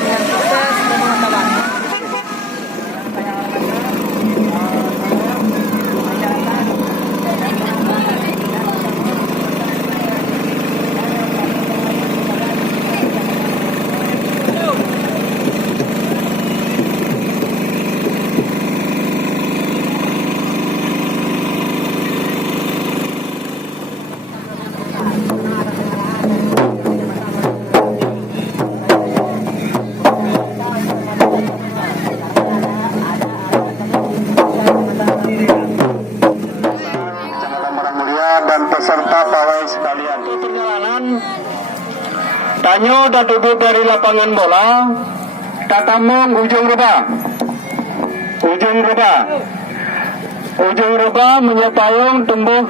berjalan dengan sukses teman-teman. Dan peserta pawai sekalian, perjalanan Tanyo dan duduk dari lapangan bola Tatamong ujung reba menyepayung tumbuh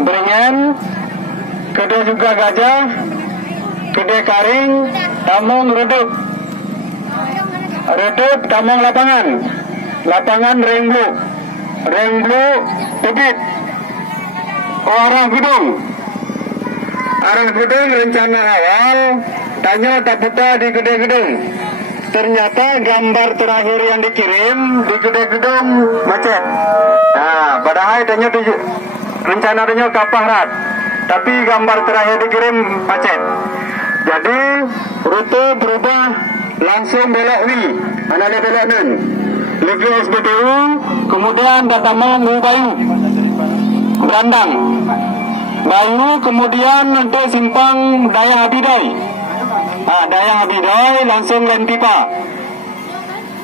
beringin kedua juga gajah kedua karing tamong redup tamong lapangan ring blue tebit arah gedung rencana awal Tanyo Daputa di gede gedung. Ternyata gambar terakhir yang dikirim di gede gedung macet. Nah, padahal Tanyo rencana Tanyo kapahrat, tapi gambar terakhir dikirim macet. Jadi rute berubah langsung belok ada belok nun. Lagi SBTU, kemudian Datamong Bayu Berandang Bayu, kemudian untuk simpang Daya Habidai. Daya Habidai langsung Lentipa.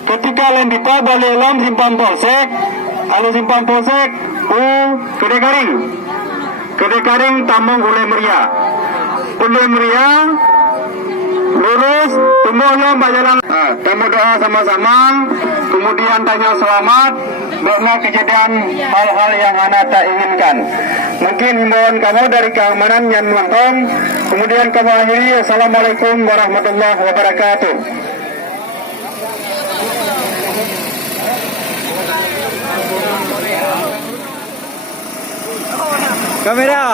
Ketika Lentipa balik lam simpang Polsek, lalu simpang Polsek Kedai Karing Tamong Ule Meria lurus tumbuh lam bajalan. Temu doa sama-sama, kemudian tanya selamat. Banyak kejadian hal-hal yang anak tak inginkan. Mungkin himbauan kamu dari keamanan yang menonton. Kemudian kamu akhiri. Assalamualaikum warahmatullahi wabarakatuh. Kamera.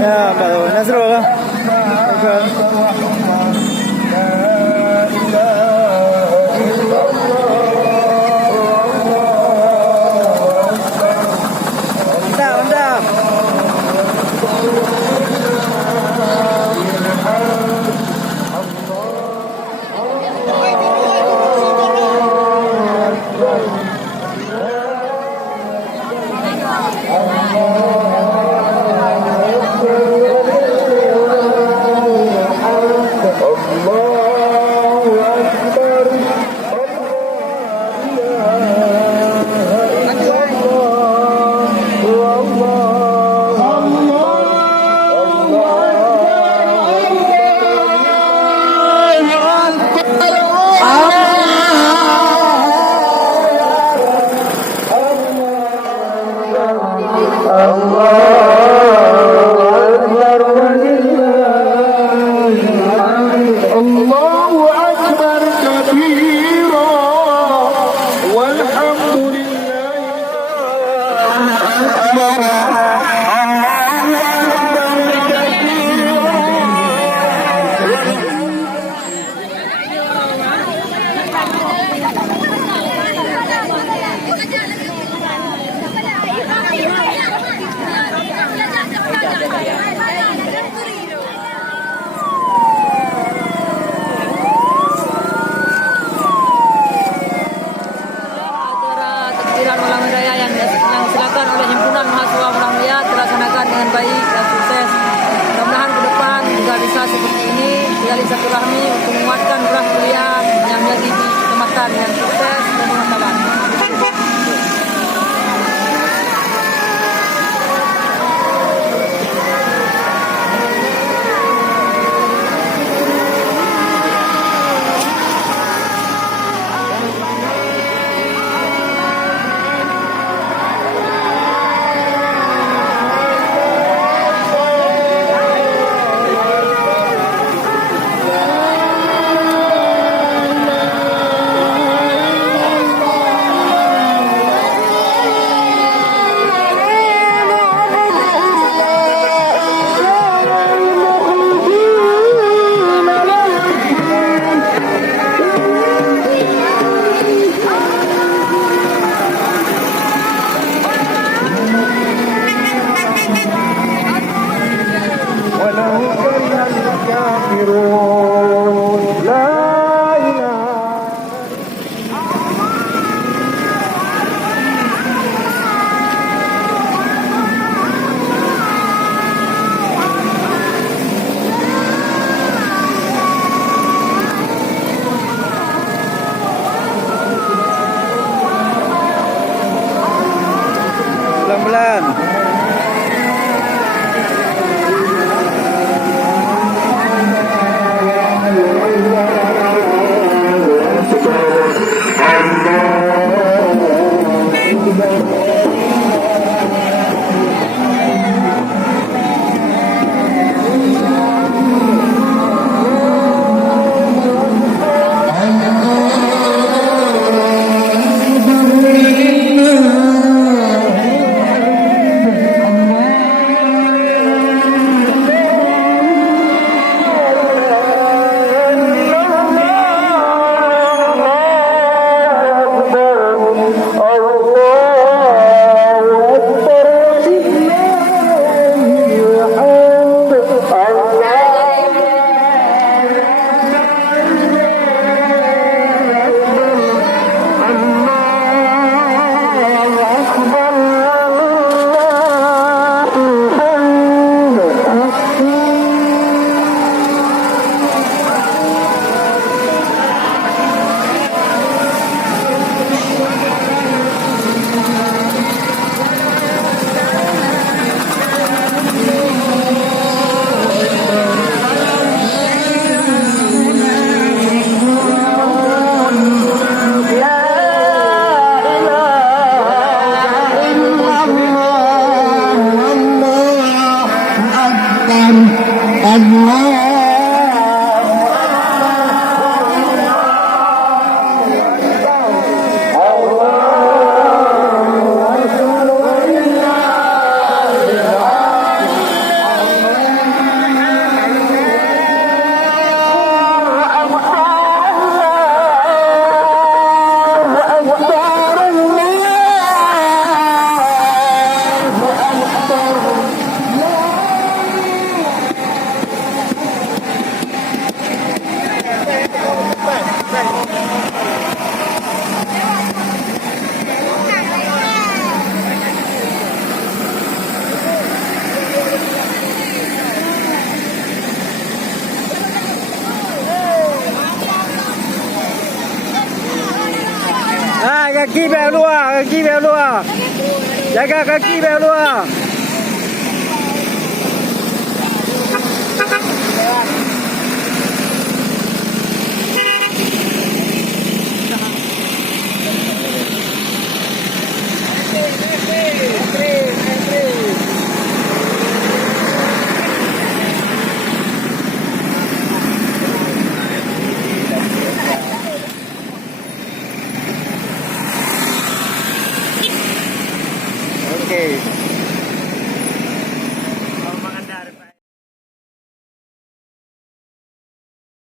Ya, Pak Nasrul. Mantap, mantap. Takbiran malam raya yang dilaksanakan oleh himpunan mahasiswa Muhammadiyah terlaksanakan dengan baik dan sukses. Mudah-mudahan ke depan juga bisa seperti ini, menjalin silaturahmi untuk menguatkan gerak kuliah yang menjadi kecamatan yang sukses dan bermartabat. Pelan-pelan. kaki biar luar. Jaga kaki biar luar. Okay.